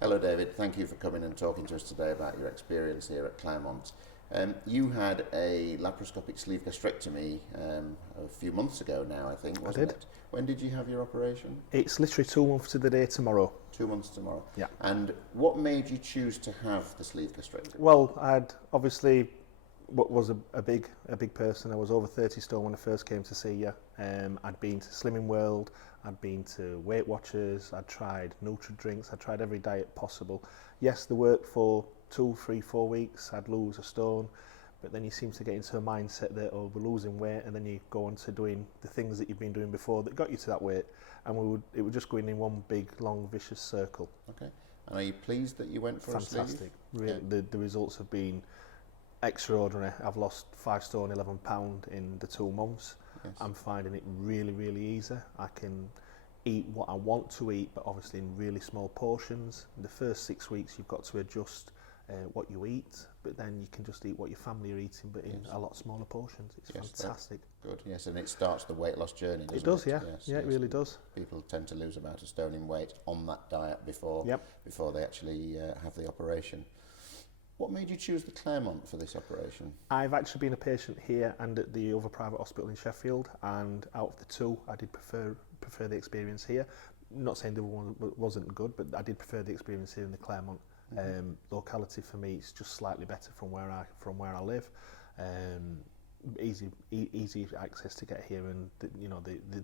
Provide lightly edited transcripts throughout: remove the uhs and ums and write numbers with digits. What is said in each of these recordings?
Hello, David. Thank you for coming and talking to us today about your experience here at Claremont. You had a laparoscopic sleeve gastrectomy a few months ago now, I think, I wasn't did. it? When did you have your operation? It's literally 2 months to the day tomorrow. 2 months tomorrow. Yeah. And what made you choose to have the sleeve gastrectomy? Well, I'd obviously was a big person. I was over 30 stone when I first came to see you. I'd been to Slimming World, I'd been to Weight Watchers, I'd tried Nutri drinks, I'd tried every diet possible. Yes, they worked for 2, 3, 4 weeks. I'd lose a stone, but then you seem to get into a mindset that, oh, we're losing weight, and then you go on to doing the things that you've been doing before that got you to that weight, and it would just go in one big, long, vicious circle. Okay. And are you pleased that you went for Fantastic. a sleeve? Really, Yeah. the results have been extraordinary. I've lost 5 stone, 11 pound in the 2 months. Yes. I'm finding it really, really easy. I can eat what I want to eat, but obviously in really small portions. In the first 6 weeks, you've got to adjust what you eat, but then you can just eat what your family are eating, but in a lot smaller portions. It's fantastic. Good, yes, and it starts the weight loss journey, doesn't it? It does, yeah. Yes, Yeah, it really does. People tend to lose about a stone in weight on that diet before they actually have the operation. What made you choose the Claremont for this operation? I've actually been a patient here and at the other private hospital in Sheffield, and out of the two, I did prefer the experience here. Not saying the other one wasn't good, but I did prefer the experience here in the Claremont. Locality for me is just slightly better from where I live. Easy access to get here, and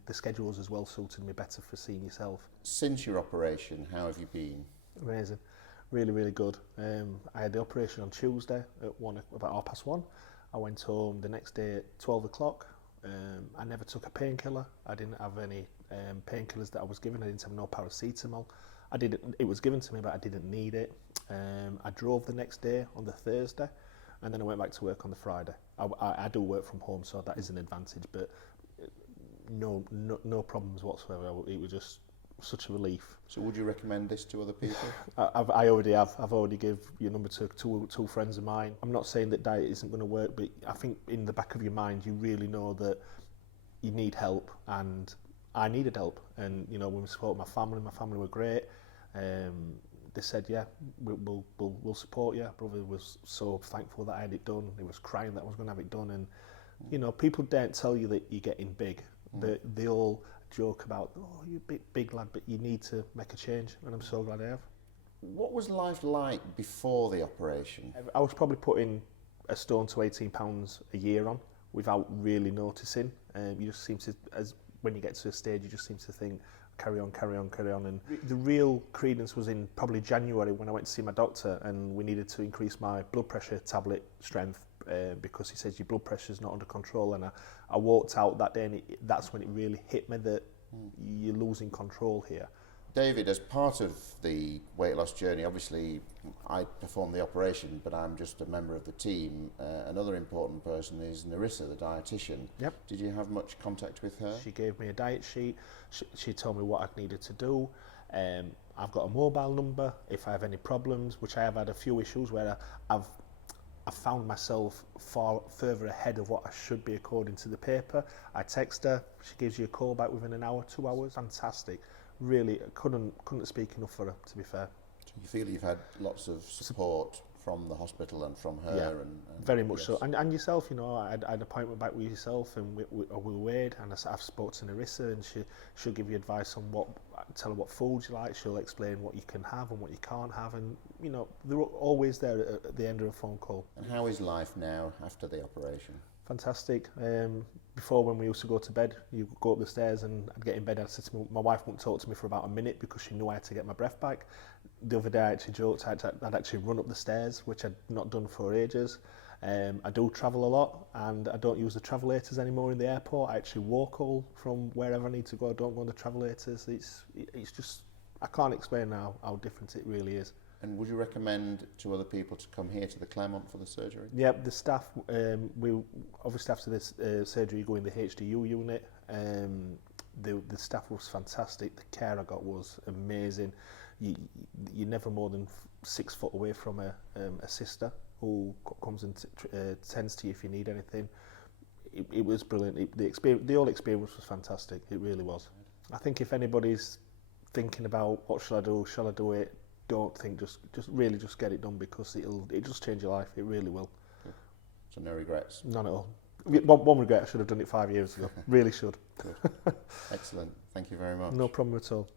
the schedules as well suited me better for seeing yourself. Since your operation, how have you been? Amazing, really, really good. I had the operation on Tuesday at about 1:30. I went home the next day at 12 o'clock. I never took a painkiller. I didn't have any painkillers that I was given. I didn't have no paracetamol. It was given to me, but I didn't need it. I drove the next day on the Thursday, and then I went back to work on the Friday. I do work from home, so that is an advantage, but no problems whatsoever. It was just such a relief. So would you recommend this to other people? I already have. I've already give your number to two friends of mine. I'm not saying that diet isn't going to work, but I think in the back of your mind, you really know that you need help, and I needed help. And when we spoke to my family were great. They said, yeah, we'll support you. Brother was so thankful that I had it done. He was crying that I was going to have it done. And people don't tell you that you're getting big. They all joke about, oh, you're a big lad, but you need to make a change, and I'm so glad I have. What was life like before the operation? I was probably putting a stone to 18 pounds a year on without really noticing. You just seem to, when you get to a stage, you just seem to think, carry on. And the real credence was in probably January when I went to see my doctor, and we needed to increase my blood pressure tablet strength because he says your blood pressure is not under control. And I walked out that day, and that's when it really hit me that you're losing control here. David, as part of the weight loss journey, obviously I performed the operation, but I'm just a member of the team. Another important person is Narissa, the dietician. Yep. Did you have much contact with her? She gave me a diet sheet. She told me what I needed to do. I've got a mobile number if I have any problems, which I have had a few issues where I've found myself far further ahead of what I should be according to the paper. I text her. She gives you a call back within an hour, 2 hours. Fantastic. Really, couldn't speak enough for her, to be fair. So you feel you've had lots of support from the hospital and from her? Yeah, and very much so. And yourself, I had an appointment back with yourself, and we weighed, and I've spoken to Narissa, and she'll give you advice on tell her what foods you like. She'll explain what you can have and what you can't have, and they're always there at the end of a phone call. And how is life now after the operation? Fantastic. Before, when we used to go to bed, you go up the stairs and I'd get in bed, I'd say to my wife wouldn't talk to me for about a minute because she knew I had to get my breath back. The other day I actually joked I'd actually run up the stairs, which I'd not done for ages. I do travel a lot, and I don't use the travelators anymore in the airport. I actually walk all from wherever I need to go. I don't go on the travelators. It's just, I can't explain how different it really is. And would you recommend to other people to come here to the Claremont for the surgery? Yeah, the staff, we obviously after this surgery you go in the HDU unit. The staff was fantastic. The care I got was amazing. You're never more than 6 foot away from a sister who comes and tends to you if you need anything. It was brilliant. The whole experience was fantastic. It really was. I think if anybody's thinking about what shall I do it, don't think, just really just get it done, because it'll just change your life. It really will. Good. So no regrets? None at all. One regret, I should have done it 5 years ago. Really should. Good. Excellent. Thank you very much. No problem at all.